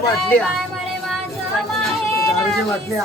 दारूच्या बाटल्या दारूच्या बाटल्या